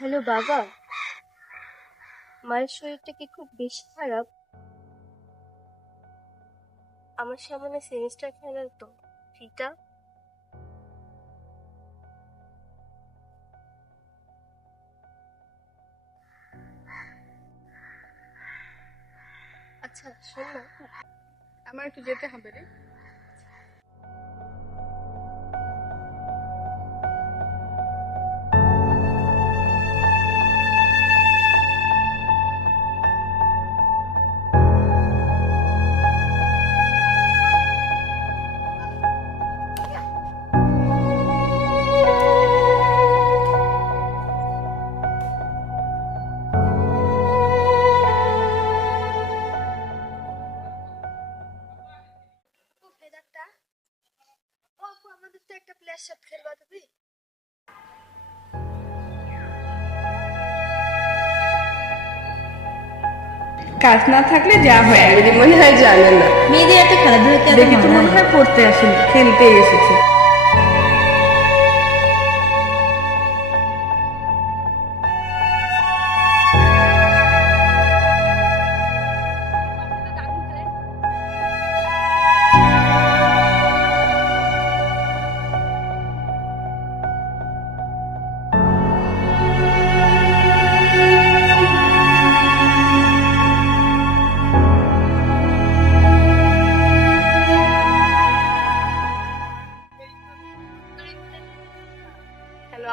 Hello বাবা। মায়ের শরীরটা কি খুব বেশি খারাপ? আমার সামনে সেমিস্টার ফেলার তো ফিটা। আচ্ছা শোন না। আমার একটু যেতে হবে রে। প্লেয়ার সাথে খেলবা তুমি কাজ না থাকলে যা হয় মনে হয় জানে না মেয়েদের এত খেলাধুলা দেখি তো মনে? হয় পড়তে আসেনি খেলতে এসেছে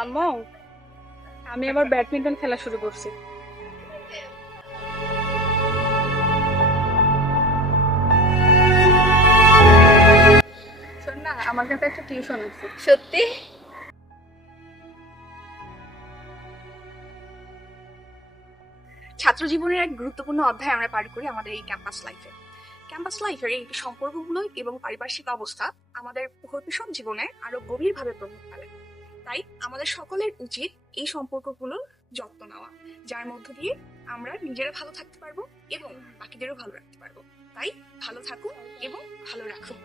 আম্মু আমি আবার ব্যাডমিন্টন খেলা শুরু করছি। শোন না, আমার কাছে একটা টিউশন আছে। সত্যি? ছাত্র জীবনের এক গুরুত্বপূর্ণ অধ্যায় আমরা পার করি আমাদের এই ক্যাম্পাস লাইফে ক্যাম্পাস লাইফের এই সম্পর্কগুলো এবং পারিপার্শ্বিক অবস্থা আমাদের ভবিষ্যৎ জীবনে আরও গভীরভাবে প্রভাব ফেলে। তাই আমাদের সকলের উচিত এই সম্পর্কগুলোর যত্ন নেওয়া, যার মধ্য দিয়ে আমরা নিজেরা ভালো থাকতে পারব এবং বাকিদেরও ভালো রাখতে পারব। তাই ভালো থাকুন এবং ভালো রাখুন।